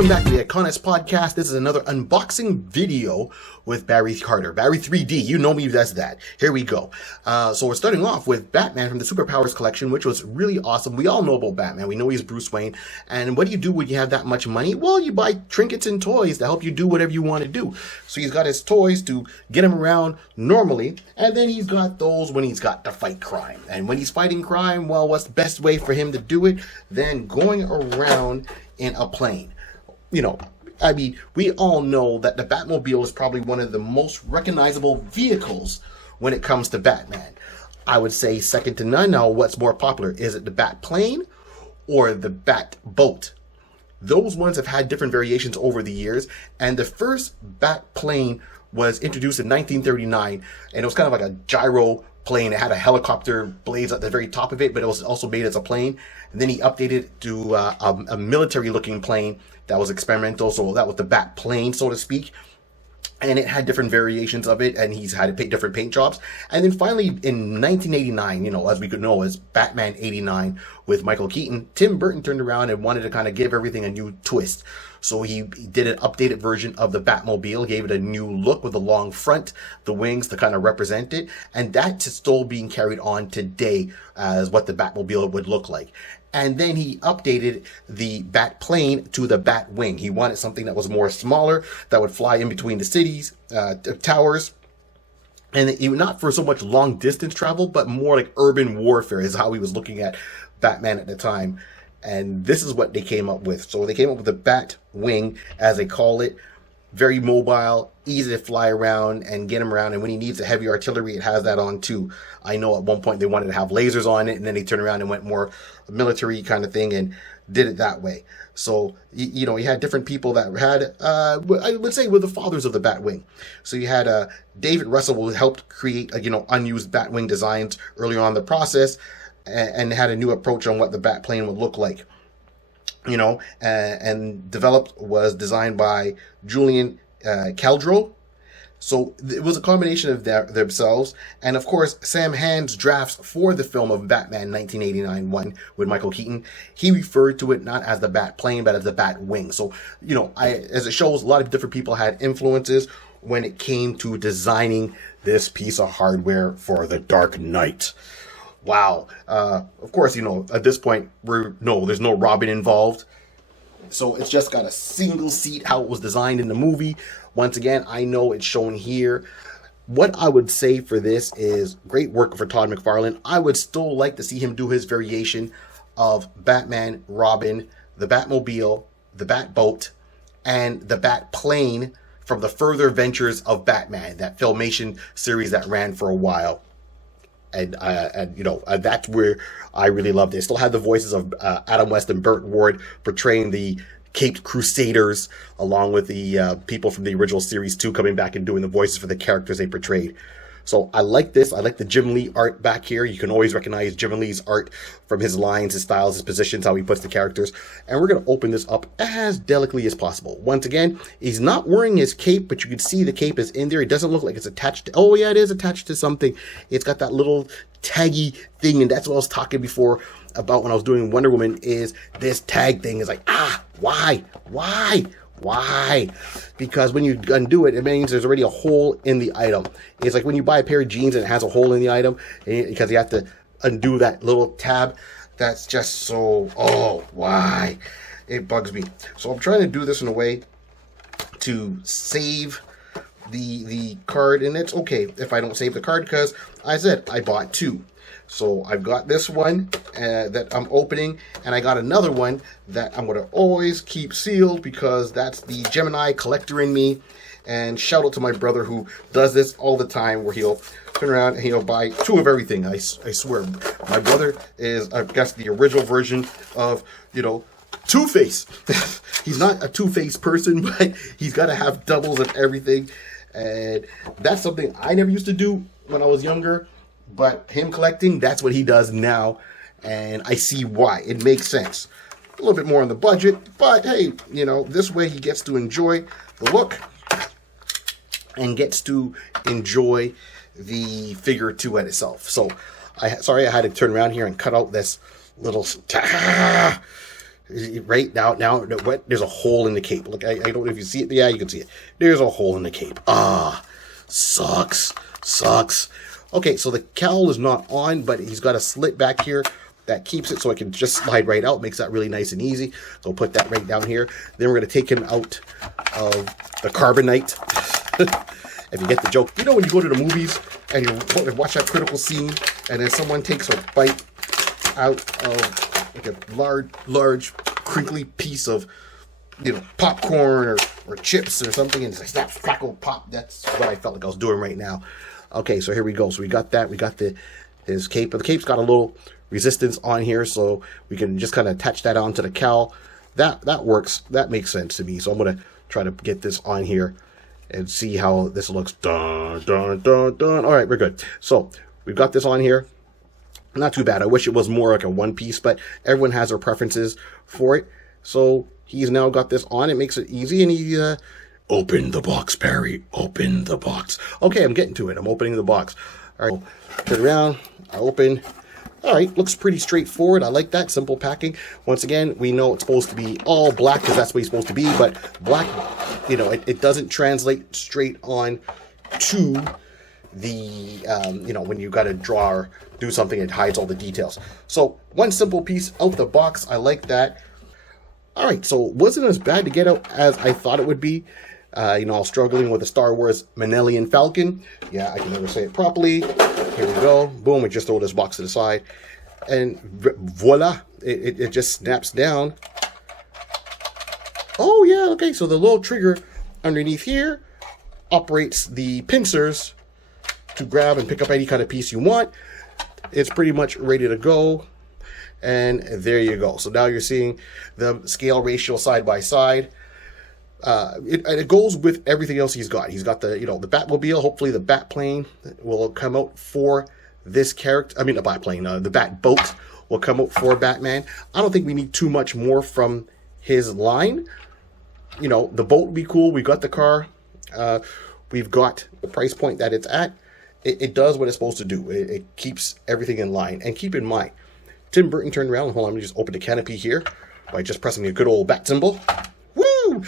Welcome back to the iConis podcast. This is another unboxing video with Barry Carter. Barry 3D, you know me as that. Here we go. So we're starting off with Batman from the Superpowers collection, which was really awesome. We all know about Batman. We know he's Bruce Wayne. And what do you do when you have that much money? Well, you buy trinkets and toys to help you do whatever you want to do. So he's got his toys to get him around normally. And then he's got those when he's got to fight crime. And when he's fighting crime, well, what's the best way for him to do it than going around in a plane? You know, I mean, we all know that the Batmobile is probably one of the most recognizable vehicles when it comes to Batman. I would say second to none. Now, what's more popular? Is it the Batplane or the Batboat? Those ones have had different variations over the years, and the first Batplane was introduced in 1939, and it was kind of like a gyro plane. It had a helicopter blades at the very top of it, but it was also made as a plane. And then he updated it to a military-looking plane that was experimental, so that was the Batplane, so to speak. And it had different variations of it, and he's had to paint different paint jobs. And then finally, in 1989, you know, as we could know as Batman 89 with Michael Keaton, Tim Burton turned around and wanted to kind of give everything a new twist. So he did an updated version of the Batmobile, gave it a new look with the long front, the wings to kind of represent it. And that's still being carried on today as what the Batmobile would look like. And then he updated the Batplane to the Batwing. He wanted something that was more smaller, that would fly in between the cities, towers. And not for so much long distance travel, but more like urban warfare is how he was looking at Batman at the time. And this is what they came up with. So they came up with the Batwing, as they call it. Very mobile, easy to fly around and get him around. And when he needs a heavy artillery, it has that on too. I know at one point they wanted to have lasers on it, and then they turned around and went more military kind of thing and did it that way. So, you know, you had different people that had, I would say, were the fathers of the Batwing. So you had David Russell, who helped create, unused Batwing designs earlier on in the process, and had a new approach on what the Batplane would look like. You know, and was designed by Julian Caldro. So it was a combination of themselves. And of course, Sam Hand's drafts for the film of Batman 1989 one with Michael Keaton, he referred to it not as the Batplane, but as the Batwing. So, you know, as it shows, a lot of different people had influences when it came to designing this piece of hardware for the Dark Knight. Wow. Of course, you know, at this point, there's no Robin involved. So it's just got a single seat, how it was designed in the movie. Once again, I know it's shown here. What I would say for this is great work for Todd McFarlane. I would still like to see him do his variation of Batman, Robin, the Batmobile, the Batboat, and the Batplane from the Further Ventures of Batman, that Filmation series that ran for a while. And that's where I really loved it. It still had the voices of Adam West and Burt Ward portraying the Caped Crusaders, along with the people from the original series 2 coming back and doing the voices for the characters they portrayed. So I like this. I like the Jim Lee art back here. You can always recognize Jim Lee's art from his lines, his styles, his positions, how he puts the characters. And we're going to open this up as delicately as possible. Once again, he's not wearing his cape, but you can see the cape is in there. It doesn't look like it's attached to, oh yeah, it is attached to something. It's got that little taggy thing, and that's what I was talking before about when I was doing Wonder Woman, is this tag thing is like, why? Because when you undo it, it means there's already a hole in the item. It's like when you buy a pair of jeans and it has a hole in the item, because you have to undo that little tab. That's just so, why? It bugs me. So I'm trying to do this in a way to save the card, and it's okay if I don't save the card, because I said I bought 2. So I've got this one that I'm opening, and I got another one that I'm going to always keep sealed, because that's the Gemini collector in me. And shout out to my brother who does this all the time, where he'll turn around and he'll buy 2 of everything. I swear. My brother is, I guess, the original version of, Two-Face. He's not a Two-Face person, but he's got to have doubles of everything. And that's something I never used to do when I was younger. But him collecting, that's what he does now. And I see why. It makes sense. A little bit more on the budget. But hey, this way he gets to enjoy the look and gets to enjoy the figure too at itself. So, sorry I had to turn around here and cut out this little... Right now, what? There's a hole in the cape. Look, I don't know if you see it. Yeah, you can see it. There's a hole in the cape. Sucks. Okay, so the cowl is not on, but he's got a slit back here that keeps it so it can just slide right out. Makes that really nice and easy. So put that right down here. Then we're going to take him out of the carbonite. If you get the joke. You know when you go to the movies and you watch that critical scene and then someone takes a bite out of like a large crinkly piece of, you know, popcorn or chips or something, and it's like snap, crackle, pop. That's what I felt like I was doing right now. Okay, so here we go. So we got that. We got his cape. But the cape's got a little resistance on here, so we can just kind of attach that onto the cowl. That works. That makes sense to me. So I'm gonna try to get this on here and see how this looks. Dun, dun, dun, dun. All right, we're good. So we've got this on here. Not too bad. I wish it was more like a one piece, but everyone has their preferences for it. So he's now got this on. It makes it easy, and he open the box, Barry. Open the box. Okay, I'm getting to it. I'm opening the box. All right, turn around. I open. All right, looks pretty straightforward. I like that. Simple packing. Once again, we know it's supposed to be all black because that's what he's supposed to be, but black, you know, it doesn't translate straight on to the, you know, when you got to draw or do something, it hides all the details. So one simple piece out the box. I like that. All right, so it wasn't as bad to get out as I thought it would be. You know, I was struggling with the Star Wars Millennium Falcon. Yeah, I can never say it properly. Here we go. Boom, we just throw this box to the side. And voila, it just snaps down. Oh, yeah, okay. So the little trigger underneath here operates the pincers to grab and pick up any kind of piece you want. It's pretty much ready to go. And there you go. So now you're seeing the scale ratio side by side. It goes with everything else he's got. He's got the, you know, the Batmobile. Hopefully the Batplane will come out for this character. I mean, the Batplane, the Batboat will come out for Batman. I don't think we need too much more from his line. You know, the boat would be cool. We've got the car. We've got the price point that it's at. It does what it's supposed to do. It keeps everything in line. And keep in mind, Tim Burton turned around. Hold on, let me just open the canopy here by just pressing a good old bat symbol. Woo!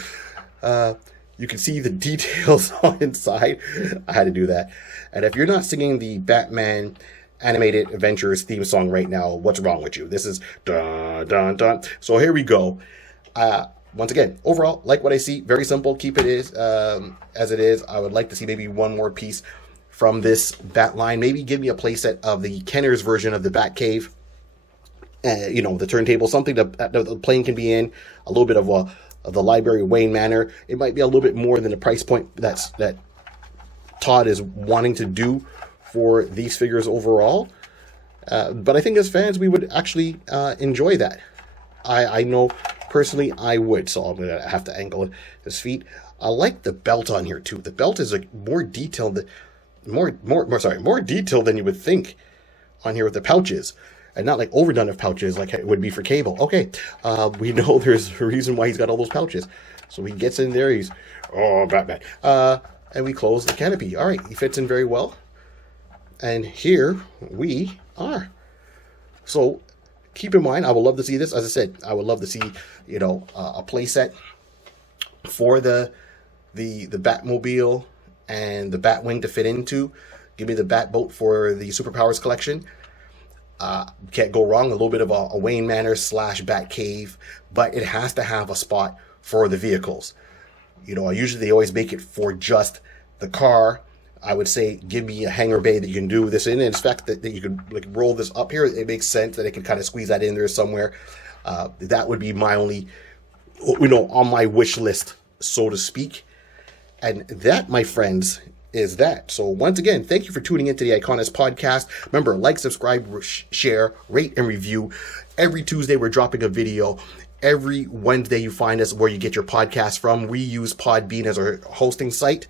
You can see the details on inside. I had to do that. And if you're not singing the Batman Animated Adventures theme song right now, what's wrong with you? This is dun dun dun. So here we go. Once again, overall, like what I see. Very simple. Keep it as it is. I would like to see maybe one more piece from this Bat line. Maybe give me a playset of the Kenner's version of the Bat Cave. You know, the turntable, something that the plane can be in. A little bit of the Library of Wayne Manor. It might be a little bit more than the price point that Todd is wanting to do for these figures overall. But I think as fans, we would actually enjoy that. I know personally I would, so I'm gonna have to angle his feet. I like the belt on here too. The belt is like more detailed, more detailed than you would think on here with the pouches. And not like overdone of pouches like it would be for Cable. Okay, we know there's a reason why he's got all those pouches. So he gets in there, he's, oh, Batman. And we close the canopy. All right, he fits in very well. And here we are. So keep in mind, I would love to see this. As I said, I would love to see, you know, a play set for the Batmobile and the Batwing to fit into. Give me the Batboat for the Superpowers collection. Can't go wrong. A little bit of a Wayne Manor / Bat Cave, but it has to have a spot for the vehicles. You know, usually they always make it for just the car. I would say give me a hangar bay that you can do this in. And in fact, that you could like roll this up here. It makes sense that I can kind of squeeze that in there somewhere. That would be my only, you know, on my wish list, so to speak. And that, my friends, is that. So once again, thank you for tuning into the iConis podcast. Remember, like, subscribe, share, rate, and review. Every Tuesday, we're dropping a video. Every Wednesday, you find us where you get your podcast from. We use Podbean as our hosting site.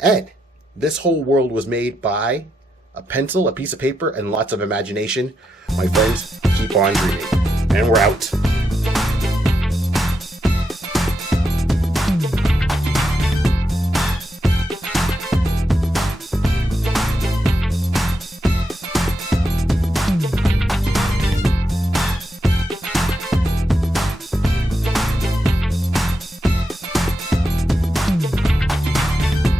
And this whole world was made by a pencil, a piece of paper, and lots of imagination. My friends, keep on dreaming. And we're out.